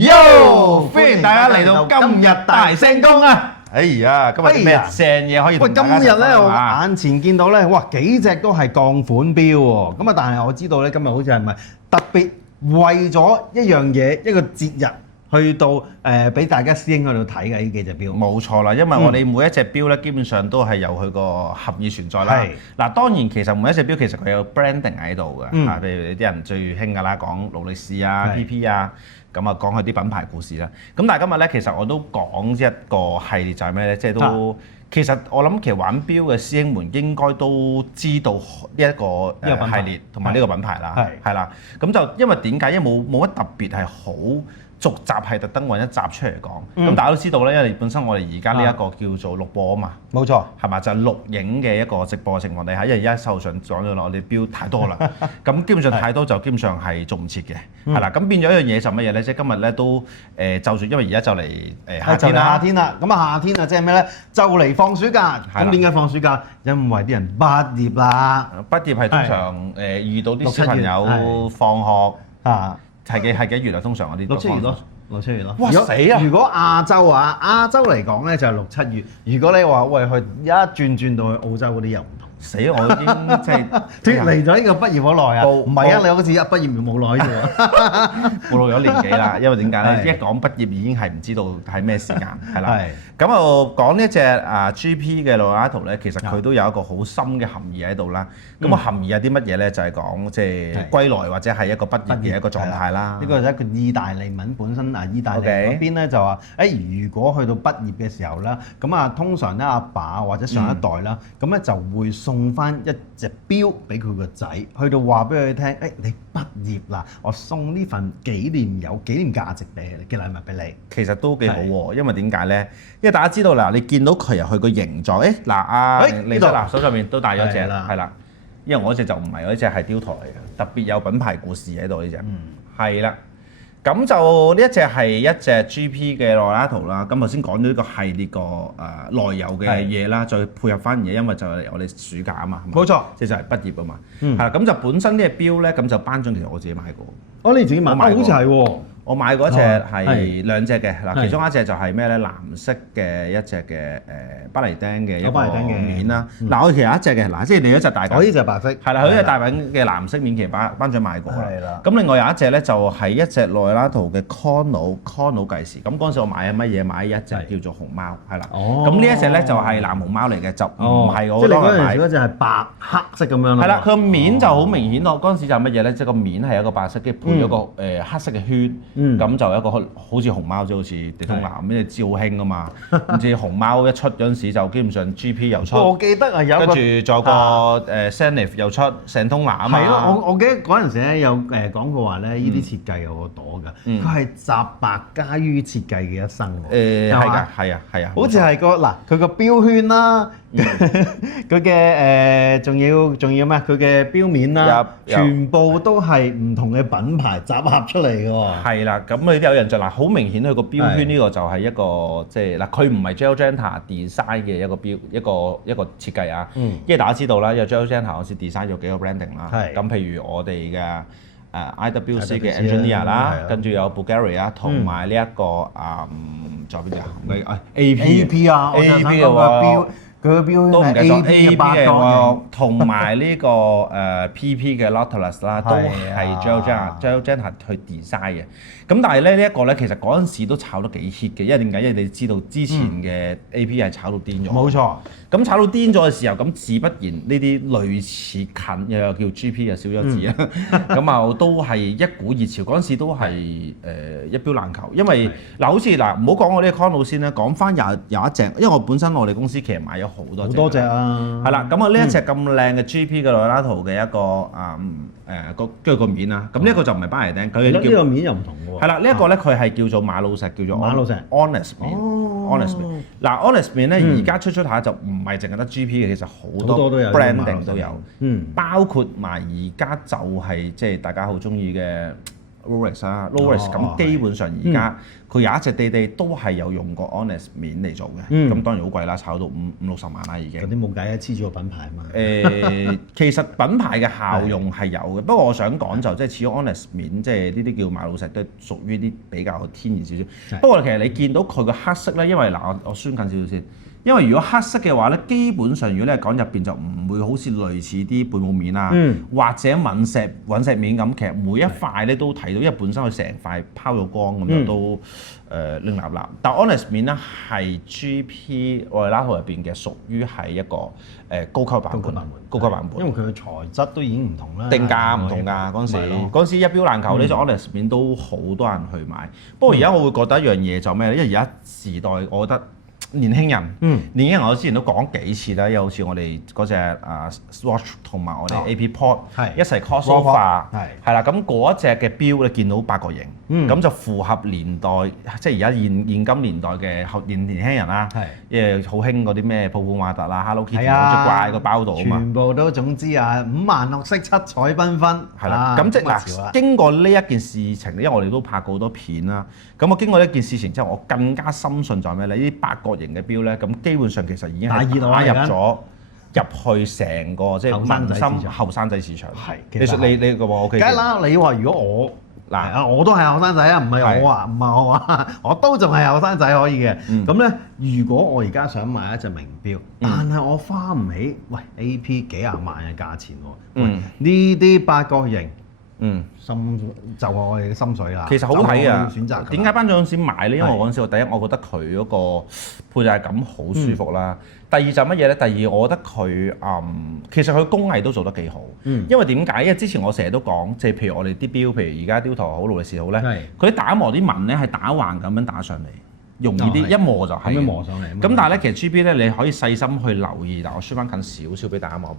Yo，歡迎大家嚟到今日大聲公啊！哎呀，今日啲咩正嘢可以同大家一齊分享下？今日咧，我眼前見到咧，哇幾隻都係降款錶喎。咁啊，但係我知道咧，今日好似係咪特別為咗一樣嘢，一個節日去到俾大家師兄去到睇嘅呢幾隻錶？冇錯啦，因為我哋每一隻錶咧，基本上都係有佢個含義存在啦。係嗱，當然其實每一隻錶其實佢有 branding 喺度嘅，譬如啲人最興㗎啦，講勞力士啊、PP 啊。咁啊，講佢啲品牌故事啦。咁但係今日咧，其實我都講一個系列就係咩咧？即係都其實我諗，其實玩錶嘅師兄們應該都知道呢一個系列同埋呢個品牌啦。係啦。咁就因為點解？因為冇乜特別係好續集係特登揾一集出嚟講。咁大家都知道咧，因為本身我哋而家呢一個叫做錄播啊嘛。冇錯。係嘛？就係錄影嘅一個直播嘅情況底下，因為而家手上講咗啦，我哋錶太多啦。咁基本上太多就基本上係做唔切嘅。係啦。咁變咗一樣嘢就乜嘢咧？即係今日咧都就住，因為而家就嚟夏天啦。夏天啦。咁啊，夏天啊，即係咩咧？就嚟放暑假。咁點解放暑假？因為啲人畢業啦。畢業係通常遇到啲小朋友放學啊，係幾月啊？通常嗰啲6、7月咯。6、7月咯。哇死啊！如果亞洲嚟講咧就係6、7月。如果你話喂去一轉到去澳洲嗰啲又唔同。死！我已經即係脫離咗呢個畢業好耐啊！唔係啊，你好似一畢業冇耐啫喎。暴露咗年紀啦，因為點解咧？一講畢業已經係唔知道係咩時間，係啦。咁就講呢隻GP 嘅 Leonardo 咧，其實佢都有一個好深嘅含義喺度啦。咁個含義係啲乜嘢咧？就係講即係歸來或者係一個畢業嘅一個狀態啦。呢個係一個意大利文，本身意大利嗰邊咧就話如果去到畢業嘅時候啦，咁啊通常咧阿爸或者上一代啦，咁咧就會送翻一隻錶俾佢個仔，去到話俾佢聽，你畢業啦，我送呢份紀念價值嘅禮物俾你。其實都幾好喎，因為點解咧？因為大家知道啦，你見到佢由佢個形狀，嗱李生嗱手上面都戴咗隻啦，係啦，因為我嗰隻就唔係，嗰隻係雕台嚟嘅，特別有品牌故事喺度呢隻，係啦。咁就呢一隻係一隻 GP 嘅 Leonardo 啦。咁頭先講咗呢個系列個內有嘅嘢啦，再配合翻嘢，因為就係我哋暑假啊嘛。冇錯，即係就係畢業啊嘛。係啦，咁就本身呢隻錶咧，咁就頒獎其實我自己買過。哦，你自己買？好似係喎。我買嗰隻係兩隻嘅嗱，其中一隻就係咩咧？藍色嘅一隻嘅巴黎釘嘅一個面啦。嗱，我其實有一隻嘅嗱，即係另一隻大品。我呢隻白色。係啦，佢呢隻大品嘅藍色面其實頒獎買過。係啦。咁另外有一隻咧就係一隻 Leonardo 嘅 Chrono 計時。咁嗰陣時我買係乜嘢？買一隻叫做熊貓，係啦。咁呢一隻咧就係藍熊貓嚟嘅，就唔係我當日買。即係你嗰陣時嗰隻係白黑色咁樣咯。係啦，佢個面就好明顯咯。嗰陣時就係乜嘢咧？即係個面係一個白色，跟住配咗個黑色嘅圈。咁就一個好似熊貓啫，好似地通藍咩照興啊嘛，唔知熊貓一出嗰陣時就基本上 GP 又出，我記得係有跟住仲有個Zenith 又出成通藍啊嘛。係咯，我記得嗰陣時咧有講過話咧，呢啲設計有個朵㗎，佢係集百家於設計嘅一生喎。係㗎，係啊，好似係佢個標圈啦，佢嘅仲要咩？佢嘅標面啦，全部都係唔同嘅品牌集合出嚟㗎喎。係啦，咁你都有印象嗱，好明顯佢個標圈呢個就係一個即係嗱，佢唔係 Giorgetta design 嘅一個標一個設計啊。因為大家知道啦，有 Giorgetta 好似 design 咗幾個 branding 啦。咁譬如我哋嘅IWC 嘅 engineer 啦，跟住有 Bulgari 同埋呢一個仲有邊隻啊？AP 啊，AP 嘅標。佢個標都唔記得咗 AP 嘅八角同埋呢個PP 嘅 Nautilus 啦，都係 Giorgetta 去 design 嘅。咁但係咧呢一個咧，其實嗰陣時都炒得幾 hit 嘅，因為點解？因為你知道之前嘅 AP 係炒到癲咗。冇錯。咁炒到癲咗嘅時候，咁自不然呢啲類似近又叫 GP 又少咗字啦。咁啊都係一股熱潮，嗰陣時都係一錶難求。因為嗱，好似嗱，唔好講我呢個 Chrono 先啦，講翻有一隻，因為我本身我哋公司其實買咗好多隻啊。係啦，咁啊呢一隻咁靚嘅 GP 嘅 Leonardo 嘅一個跟住個面啦，咁呢一個就唔係巴黎釘，佢呢個面又唔同嘅喎。係啦，呢一個咧佢係叫做馬魯石，叫做馬魯石 Honest 面。Honest 面嗱 Honest 面咧，而家出下就唔係淨係得 GP 嘅，其實好多 branding 都有，包括埋而家就係即係大家好中意嘅 Rolex 啦，Rolex 咁基本上而家佢有一隻地都係有用過 Onyx 面嚟做嘅，咁當然好貴啦，炒到50-60萬啦已經。嗰啲冇計啊，黐住個品牌啊嘛。其實品牌嘅效用係有嘅，不過我想講就即係始終 Onyx 面，即係呢啲叫瑪瑙石都屬於啲比較天然少少。不過其實你見到佢個黑色咧，因為嗱我宣近少少先。因為如果黑色嘅話咧，基本上如果你係講入邊就唔會好似類似啲貝母面啊，或者隕石面咁，其實每一塊咧都睇到，因為本身佢成塊拋咗光咁樣都拎立立。但 Onyx 面咧係 GP 我哋拉圖入邊嘅，屬於係一個高級版本。高級版本，因為佢嘅材質都已經唔同啦，定價唔同㗎嗰陣時，嗰陣時一標難求呢隻 Onyx 面都好多人去買。不過而家我會覺得一樣嘢就咩咧？因為而家時代，我覺得。年輕人我之前都講幾次啦，又好似我哋嗰隻Swatch 同埋我哋 AP Port 一齊 crossover 係啦，咁嗰一隻嘅錶你見到八角形，咁就符合年代，即係而家現今年代嘅年輕人啦，因為好興嗰啲咩泡泡瑪特啦、Hello Kitty 嗰隻怪個包度啊嘛，全部都總之啊5顏6色七彩繽紛係啦，咁即係嗱經過呢一件事情，因為我哋都拍過好多片啦，咁我經過呢件事情之後，我更加深信就係咩咧？呢啲八角型嘅錶咧，咁基本上其實已經係打入咗入去成個即係民心後生仔市場。係，你個話 OK。梗係啦，你話如果我嗱我都係後生仔啊，唔係我話，我都仲係後生仔可以嘅。咁咧，如果我而家想買一隻名錶，但係我花唔起，喂 AP 幾廿萬嘅價錢喎，呢啲八角形。心就係我哋嘅心水啦。其實好睇啊！點解頒獎先買咧？因為我嗰陣時，第一我覺得佢嗰個佩戴感好舒服啦。第二就乜嘢咧？第二我覺得佢其實佢工藝都做得幾好。因為點解？因為之前我成日都講，即係譬如我哋啲錶，譬如而家雕陀好、勞力士好咧，佢啲打磨啲紋咧係打橫咁樣打上嚟，容易啲，一磨就係。咁樣磨上嚟。咁但係咧，其實 GB 咧你可以細心去留意，但我輸翻近少少俾大家望望。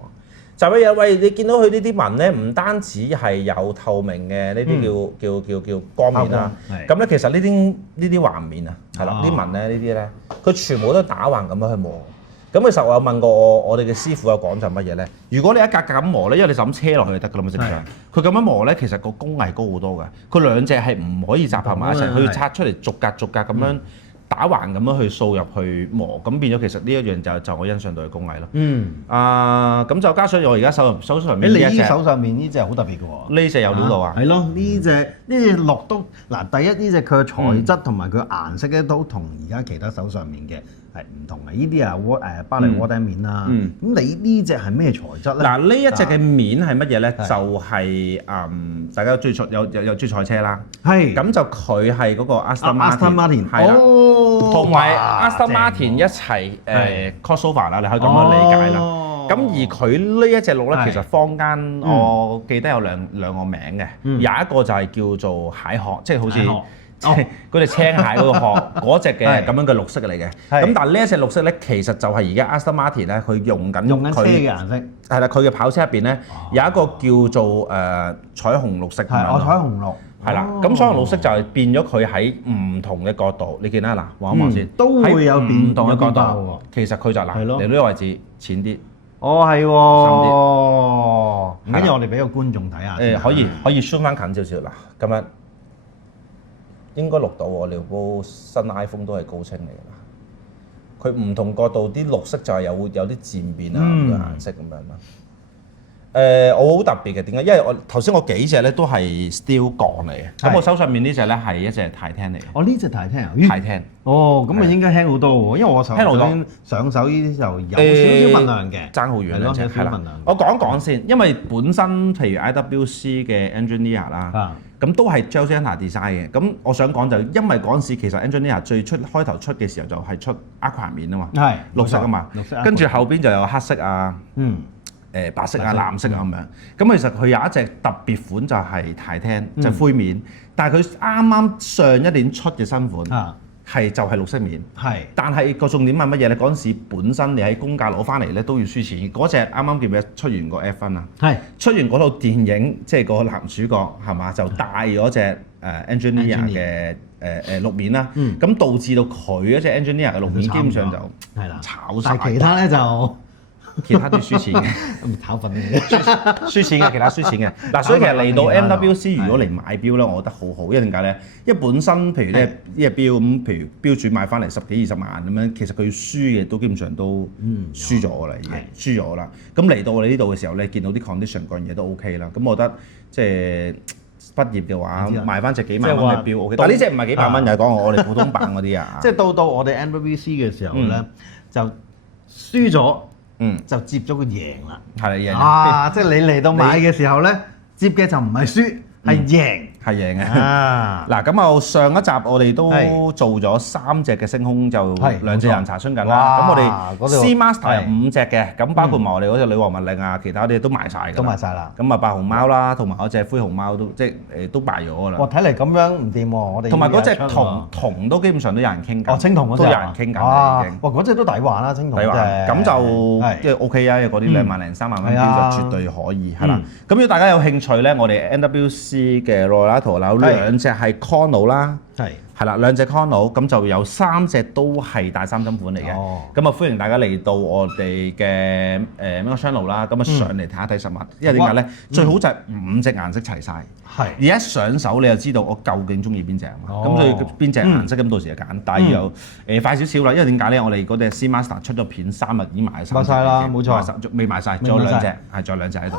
就乜嘢？喂，你見到佢呢啲紋咧，唔單止係有透明嘅呢啲叫光面啦。咁咧其實呢啲橫面啊，係啦，啲紋咧呢啲咧，佢全部都打橫咁樣去磨。咁其實我有問過我哋嘅師傅有講就乜嘢咧？如果你一格格咁磨咧，因為你就咁車落去就得㗎啦嘛，正常。佢咁樣磨咧，其實個工藝高好多㗎。佢兩隻係唔可以集合埋一齊，佢要拆出嚟逐格咁樣。打橫咁樣去掃入去磨，咁變咗其實呢一樣就我欣賞到嘅工藝咯。咁就加上我而家手上面呢一隻，你手上面呢隻好特別嘅喎。呢隻有料到啊？係咯，呢隻綠都嗱，第一呢隻佢嘅材質同埋佢顏色咧都同而家其他手上面嘅係唔同嘅。呢啲巴黎窩釘面啦。咁你呢隻係咩材質咧？嗱，呢一隻嘅面係乜嘢咧？就係大家追有追賽車啦。係。咁就佢係嗰個 Aston Martin 係啦。同埋 Aston Martin 一齊crossover 啦，你可以咁樣理解啦。咁而佢呢一隻鹿咧，其實坊間我記得有兩個名嘅，有一個就係叫做蟹殼，即係好似嗰隻青蟹嗰個殼嗰隻嘅咁樣嘅綠色嚟嘅。咁但係呢一隻綠色咧，其實就係而家 Aston Martin 咧，佢用緊車嘅顏色。係啦，佢嘅跑車入邊咧有一個叫做彩虹綠色。係，彩虹綠。係啦，咁彩虹綠色就係變咗佢喺唔同嘅角度，你見啦嗱，望一望先，都會有唔同嘅角度。其實佢就嗱，嚟呢個位置淺啲。哦，係喎。唔緊要，我哋俾個觀眾睇下。可以 zoom 翻近少少嗱，咁樣應該錄到我哋部新 iPhone 都係高清嚟㗎啦。佢唔同角度啲綠色就係有啲漸變啊咁嘅顏色咁樣啦。我好特別嘅，點解？因為我頭先我幾隻咧都係 steel 鋼嚟嘅，咁我手上面呢隻咧係一隻 Titan 嚟嘅。哦，呢隻 Titan 啊？Titan。哦，咁啊應該輕好多喎，因為我首先上手呢啲就有少少分量嘅，爭好遠兩隻。係啦，我講一講先，因為本身譬如 IWC 嘅 Engineer 啦，咁都係 Gelsinger design 嘅。咁我想講就因為嗰陣時其實 Engineer 開頭出嘅時候就係出 aqua 面啊嘛，綠色啊嘛，跟住後邊就有黑色啊。白色啊、藍色啊咁樣，咁其實佢有一隻特別款就係Titan，就灰面，但係佢啱啱上一年出嘅新款就係綠色面，但係個重點係乜嘢咧？嗰陣時本身你喺公價攞翻嚟咧都要輸錢，嗰隻啱啱叫咩？出完個 F1啊，出完嗰套電影，即係個男主角係嘛，就戴咗隻Engineer 嘅綠面啦，咁導致到佢嗰隻 Engineer 嘅綠面基本上就炒晒，但係其他咧就。其他都要輸錢嘅。炒粉嘅，輸錢嘅，其他輸錢嘅。嗱，所以其實嚟到 MWC 如果嚟買標咧，我覺得好好，因為點解咧？因為本身譬如呢隻標咁，譬如標主買翻嚟10幾20萬咁樣，其實佢輸嘅都基本上都輸咗㗎啦，已經輸咗啦。咁嚟到我哋呢度嘅時候咧，見到啲 condition 嗰樣嘢都 OK 啦。咁我覺得即係畢業嘅話，賣翻隻幾萬蚊嘅標 OK。但係呢隻唔係幾百蚊，又係講我哋普通版嗰啲啊。即係到我哋 MWC 嘅時候咧，就輸咗。就接咗個贏啦，係贏啊！即係你嚟到買嘅時候咧，接嘅就唔係輸，係贏，係贏嘅。嗱咁啊，上一集我哋都做咗3隻嘅星空，就2隻人查詢緊啦。咁我哋 C Master 有5隻嘅，咁包括埋我哋嗰隻女王密令啊，其他啲都賣晒㗎。都賣晒啦。咁啊，白熊貓啦，同埋嗰隻灰熊貓都即係都賣咗㗎啦。哇！睇嚟咁樣唔掂喎，我哋同埋嗰隻銅都基本上都有人傾緊。哦，青銅嗰隻都有人傾緊啦已經。哇！嗰隻都抵玩啦，青銅。抵玩。咁就即係 OK 啊，因為嗰啲2萬零3萬蚊標就絕對可以係啦。咁如果大家有興趣咧，我哋 NWC 嘅 Rollator 有2隻係 Chrono 啦，係啦，2隻 Chrono，咁就有3隻都係大三針款嚟嘅。咁啊歡迎大家嚟到我哋嘅咩 channel 啦，咁啊上嚟睇實物，因為點解咧？最好就係5隻顏色齊晒。而一上手你就知道我究竟中意邊隻啊嘛。咁所以邊隻顏色咁到時就揀。但係又快少少啦，因為點解咧？我哋嗰隻 C Master 出咗片3日已經賣晒。賣晒啦，冇錯，未賣晒，仲有2隻，係仲有2隻喺度。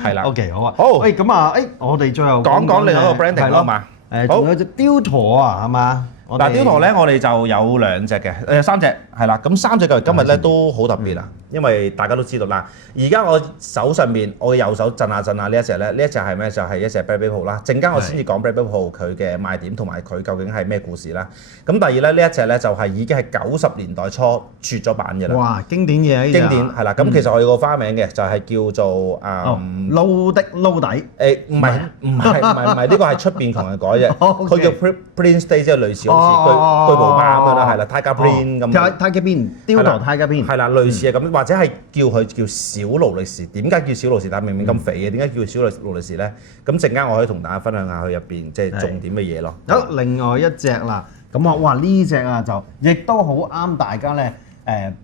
係啦。OK， 好啊。好。喂，咁啊，我哋最後講另一個 branding 啦嘛。仲有隻雕駝啊，係嘛？嗱，雕駝咧，我哋就有2隻嘅，3隻係啦。咁3隻嘅今日咧都好特別啊，因為大家都知道啦。而家我手上面，我嘅右手震下呢一隻咧，呢一隻係咩？就係一隻 Bradbury Pearl 啦。陣間我先至講 Bradbury Pearl 佢嘅賣點同埋佢究竟係咩故事啦。咁第二咧，呢一隻咧就係已經係90年代初絕咗版嘅啦。哇！經典嘢呢隻。經典係啦。咁其實我有個花名嘅，就係叫做撈的撈底。唔係，呢個係出邊同人改啫。佢叫 Prince Day， 即係類似好似巨無霸咁樣啦，係啦 ，Tiger Prince 咁。Tiger Prince，雕駝 Tiger Prince。係啦，類似係咁，或者係叫佢叫小勞力士。點解叫小勞力士？但明明咁肥嘅，點解叫小勞力士咧？咁陣間我可以同大家分享下佢入邊即係重點嘅嘢咯。好，另外一隻啦，咁啊，哇呢隻啊就亦都好啱大家咧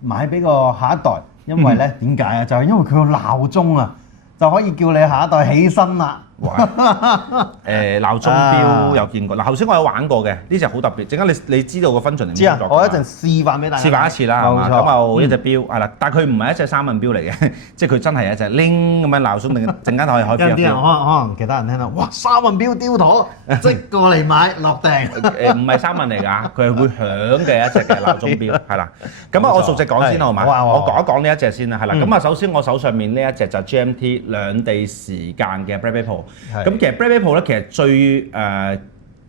買俾個下一代，因為咧點解啊？就係因為佢個鬧鐘啊，就可以叫你下一代起身啦。鬧鐘錶有見過嗱，頭先我有玩過嘅，呢隻好特別。陣間你知道個 function 知啊，我一陣示範俾大家。示範一次啦，冇錯。咁就一隻錶係啦，但係佢唔係一隻3問錶嚟嘅，即係佢真係一隻拎咁樣鬧鐘，定陣間可以開。有啲人可能其他人聽到，哇3問錶雕駝，即過嚟買落訂。唔係3問嚟㗎，佢係會響嘅一隻嘅鬧鐘錶，係啦。咁啊，我逐隻講先好嘛？我講一講呢一隻先啦，係啦。咁啊，首先我手上面呢一隻就 GMT 兩地時間嘅 Bradbury Pearl。咁其實 Bradbury Pearl 咧，其實最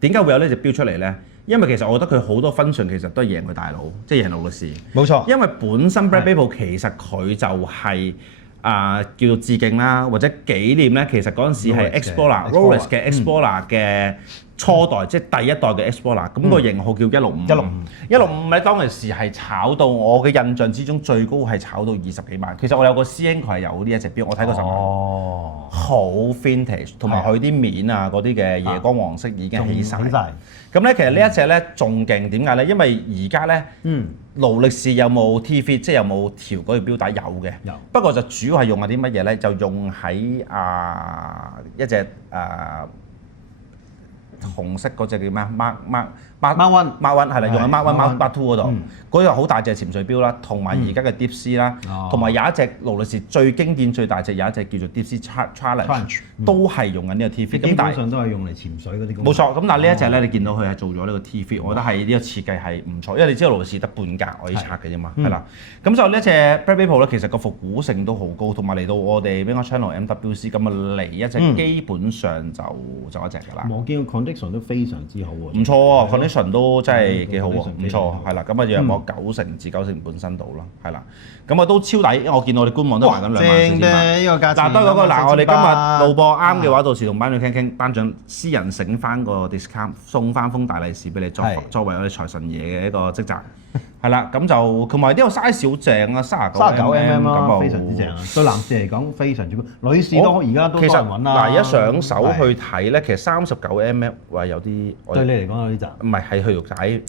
點解會有呢隻錶出嚟咧？因為其實我覺得佢好多 function 其實都係贏佢大佬，即係贏勞力士。冇錯。因為本身 Bradbury Pearl 其實佢就係叫做致敬啦，或者紀念咧。其實嗰陣時係 Explorer Rolex 嘅 Explorer 嘅初代，即係第一代嘅 Explorer。咁個型號叫165咧，當其時係炒到我嘅印象之中最高係炒到20幾萬。其實我有個師兄佢係有呢一隻錶，我睇過實物，好 vintage， 同埋佢啲面啊嗰啲嘅夜光黃色已經起晒。咁咧其實呢一隻咧仲勁，點解咧？因為而家咧勞力士有冇 T-fit， 即係有冇調嗰個錶帶？有嘅。有。不過就主要係用喺啲乜嘢咧？就用喺一隻紅色嗰隻叫咩？Mark One 係啦，用喺 Mark One、Mark Two 嗰度，嗰個好大隻潛水錶啦，同埋而家嘅 Deep Sea 啦，同埋有一隻勞力士最經典最大隻有一隻叫做 Deep Sea Challenge， 都係用緊呢個 T-fit。基本上都係用嚟潛水嗰啲。冇錯，咁但係呢一隻咧，你見到佢係做咗呢個 T-fit， 我覺得係呢個設計係唔錯，因為你知道勞力士得半格可以拆嘅啫嘛，係啦。咁所以呢一隻 Bradbury Pearl 咧，其實個復古性都好高，同埋嚟到我哋 Bingo Channel MWC 咁啊嚟一隻基本上就一隻㗎啦。我見個 condition 都非常之好喎。唔錯喎 condition 都真係幾好喎，唔錯，係啦，咁啊約莫90%至90%本身度咯，係啦，咁啊都超抵，因為我見到我哋官網都賣緊2萬4千蚊。呢個價錢。嗱，都係嗰個嗱，我哋今日路播啱嘅話，到時同班長傾傾，班長私人醒翻個 discount，送翻封大利是俾你作為我哋財神爺嘅一個職責。係啦，咁就同埋呢個 size 好正啊，39mm 咯，非常之正啊！對男士嚟講非常之高，女士都而家都多人揾啦。嗱，一上手去睇咧，其實39mm 話有啲對你嚟講有啲雜。唔係係去肉仔，去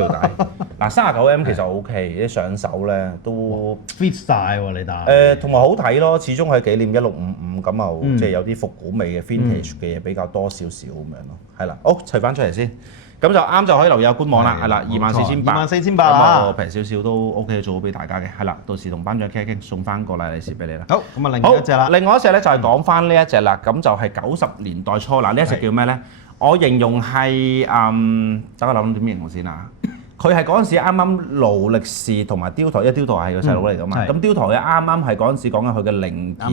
肉仔。嗱39mm其實 OK，一上手咧都 fit 晒喎你戴。同埋好睇咯，始終係紀念1655咁又即係有啲復古味嘅 vintage 嘅嘢比較多少少咁樣咯，係啦，好除翻出嚟先。咁就啱就可以留意下官網啦，係啦，24,800，咁啊平少少都 OK，做好俾大家嘅，係啦，到時同班長傾一傾，送翻個禮利是俾你啦。好，咁啊另外一隻啦，另外一隻咧就係講翻呢一隻啦，咁就係90年代初啦，呢一隻叫咩咧？我形容係等我諗點形容先啊。佢係嗰陣時啱啱勞力士同埋雕台，因為雕台係個細佬嚟㗎嘛。咁雕台嘅啱啱係嗰陣時講緊佢嘅零件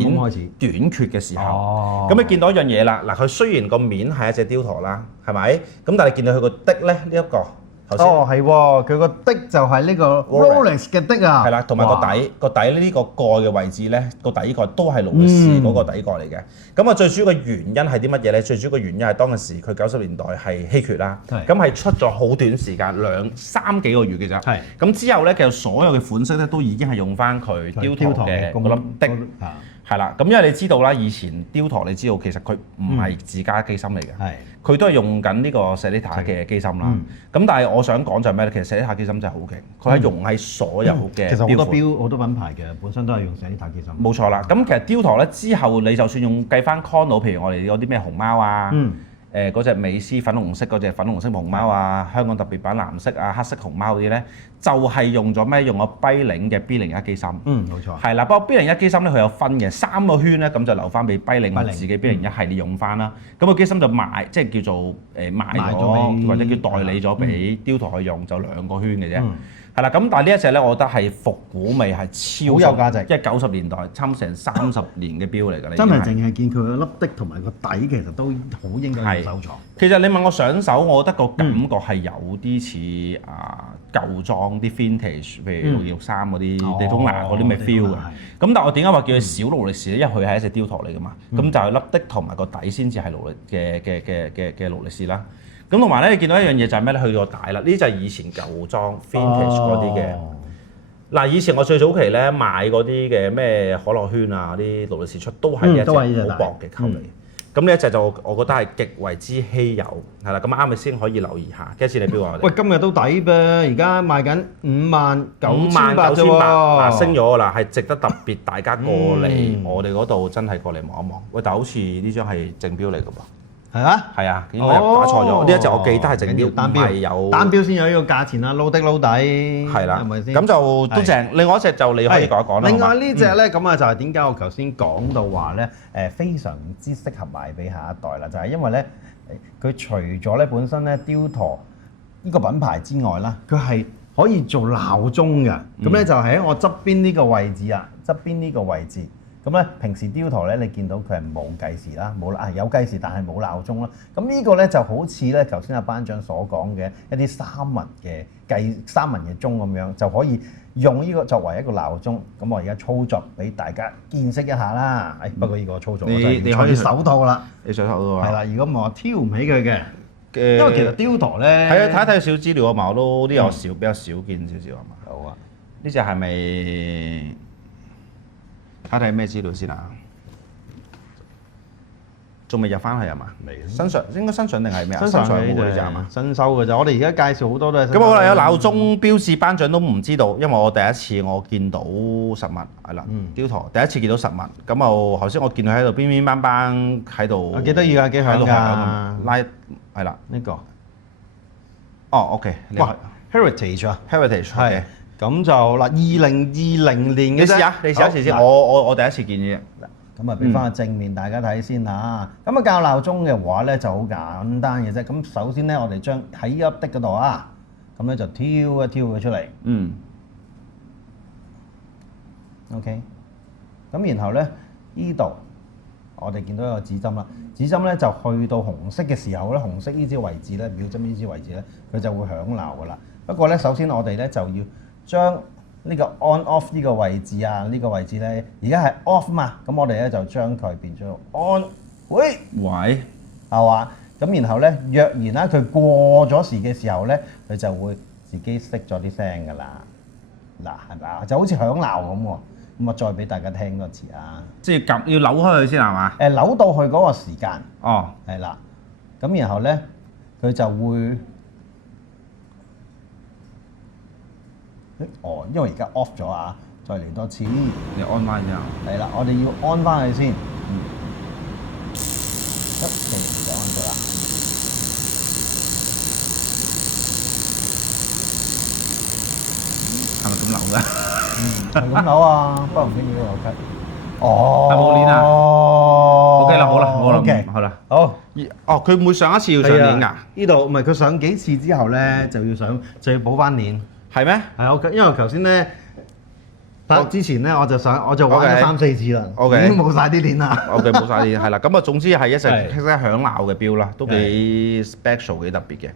短缺嘅時候。咁你見到一樣嘢啦，嗱佢雖然個面係一隻雕台啦，係咪？咁但係你見到佢個的咧呢一個。哦，係喎，佢個的就係呢個 Rolex 嘅的啊，係啦，同埋個底呢個蓋嘅位置咧，個底蓋都係勞力士嗰個底蓋嚟嘅。咁啊，最主要嘅原因係啲乜嘢咧？最主要嘅原因係當陣時佢90年代係稀缺啦，咁係出咗好短時間2-3幾個月嘅啫。咁之後咧，其實所有嘅款式咧都已經係用翻佢雕台嘅嗰粒的。係啦，咁因為你知道啦，以前雕台你知道其實佢唔係自家機芯嚟嘅，佢都係用緊呢個 Sellita 嘅機芯啦。咁但係我想講就係咩咧？其實 Sellita 機芯真係好勁，佢係用喺所有嘅其實好多錶好多品牌嘅本身都係用 Sellita 機芯。冇錯啦，咁其實雕台咧之後你就算用計翻 Chrono，譬如我哋有啲咩熊貓啊。嗰隻美斯粉紅色嗰隻粉紅色熊貓啊，香港特別版藍色啊、黑色熊貓嗰啲咧，就係用咗咩？用咗跛領嘅 B01機芯。冇錯。係啦，不過 B01機芯咧佢有分嘅，3個圈咧咁就留翻俾跛領自己 B01系列用翻啦。咁個機芯就賣，即係叫做賣咗或者叫代理咗俾雕台去用，就2個圈嘅啫。係啦，咁但係呢一隻咧，我覺得係復古味係超有價值，即係90年代差唔多成30年嘅錶嚟㗎。真係淨係見佢個粒的同埋個底，其實都好應該要收藏。其實你問我上手，我覺得個感覺係有啲似舊裝啲 vintage，譬如663嗰啲地通拿嗰啲咪 feel 嘅。咁但係我點解話叫佢小勞力士咧？因為佢係一隻雕台嚟㗎嘛。咁就係粒的同埋個底先至係勞力嘅勞力士啦。咁同埋咧，你見到一樣嘢就係咩咧？去到大啦，呢就係以前舊裝 vintage 嗰啲嘅。嗱，以前我最早期咧買嗰啲嘅咩可樂圈啊，啲勞力士出都係一隻好薄嘅溝嚟。咁呢一隻就我覺得係極為之稀有，係啦。咁啱你先可以留意下。幾多錢你標啊？喂，今日都抵噃，而家賣緊59,800啫喎。嗱，升咗啦，係值得特別大家過嚟我哋嗰度真係過嚟望一望。喂，但好似呢張係正標嚟㗎噃。係啊，係啊，應該打錯咗。呢一隻我記得係正標，單標有單標先有呢個價錢啊，撈的撈底。係啦，係咪先？咁就都正。另外一隻就你可以講一講啦。另外呢隻咧，咁啊就係點解我頭先講到話咧，非常之適合賣俾下一代啦，就係因為咧，佢除咗咧本身咧雕台呢個品牌之外啦，佢係可以做鬧鐘嘅。咁咧就喺我側邊呢個位置啊，側邊呢個位置。咁咧，平時雕台咧，你見到佢係冇計時啦，有計時，但係冇鬧鐘啦。咁呢個咧就好似咧，頭先阿班長所講嘅一啲三文嘅鐘咁樣，就可以用呢個作為一個鬧鐘。咁我而家操作俾大家見識一下啦。不過呢個操作你可以手套啦，你想手套啊？係啦，如果唔係我挑唔起佢嘅，因為其實雕台咧，係啊，睇一睇小資料啊嘛，我都啲有比較少見少少啊嘛。好啊，呢隻係咪？睇睇咩資料先啊？仲未入翻去係嘛？未。新上應該新上定係咩啊？新上冇呢隻係嘛？新收嘅咋，我哋而家介紹好多都係。咁我哋有鬧鐘標誌班長都唔知道，因為我第一次我見到實物係啦，雕台第一次見到實物。咁我頭先我見到喺度邊邊班班喺度。幾得意㗎，幾響㗎。拉係啦，呢個。哦 ，OK。哇 ，Heritage 啊 ，Heritage 係。咁就嗱，2020年嘅啫。你試一試先。我第一次見嘅。咁啊，俾翻個正面大家睇先嚇。咁啊，校鬧鐘嘅話咧就好簡單嘅啫。咁首先咧，我哋將喺呢粒的嗰度啊，咁咧就挑一挑佢出嚟。OK。咁然後咧，呢度我哋見到有個指針啦。指針咧就去到紅色嘅時候咧，紅色呢支位置咧，秒針呢支位置咧，佢就會響鬧噶啦。不過咧，首先我哋咧就要將呢個 on off 呢個位置啊，呢個位置咧，而家係 off 嘛，咁我哋咧就將佢變咗 on。喂，係嘛？咁然後咧，若然啦，佢過咗時嘅時候咧，佢就會自己熄咗啲聲㗎啦。嗱係咪啊？就好似響鬧咁喎。咁我再俾大家聽多次啊！即係要扭開佢先係嘛？扭到去嗰個時間。哦，係啦。咁然後咧，佢就會因為而家 off 咗啊，再嚟多次。你安翻之後。係啦，我哋要安翻佢先。就安咗啦。係咪咁扭㗎？係咁扭啊，不過唔緊要，OK。哦，係冇鏈啊？OK 啦，好啦，好啦，OK，好啦。好。哦，佢每上一次要上鏈㗎？呢度唔係佢上幾次之後咧，就要補翻鏈。係咩？係我因為頭先咧，之前咧我就玩咗3-4次啦，已經冇晒啲鏈啦。OK，冇晒啲，係啦。咁啊，總之係一隻識得響鬧嘅錶啦，都幾 special 幾特別嘅。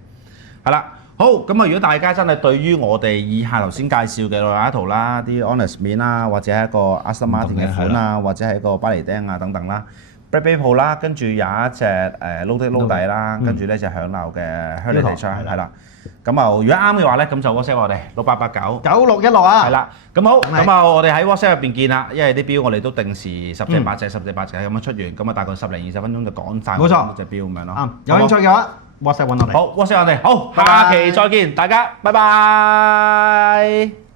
係啦。好，咁啊！如果大家真係對於我哋以下頭先介紹嘅內圖啦、啲 Honest 面啦，或者係一個 Aston Martin 嘅款啊，或者係一個巴黎釘啊等等啦 ，Black Bay 啦，跟住有一隻撈底啦，跟住呢隻響鬧嘅 Heritage 係啦。咁啊，如果啱嘅話咧，咁就 WhatsApp 我哋68899616啊。係啦，咁好，咁啊，我哋喺 WhatsApp 入邊見啦，因為啲錶我哋都定時10隻8隻咁樣出完，咁啊大概10零20分鐘就講晒冇錯隻錶咁樣咯。有興趣嘅話，WhatsApp 揾我哋。好，WhatsApp 我哋。好，下期再見，大家拜拜。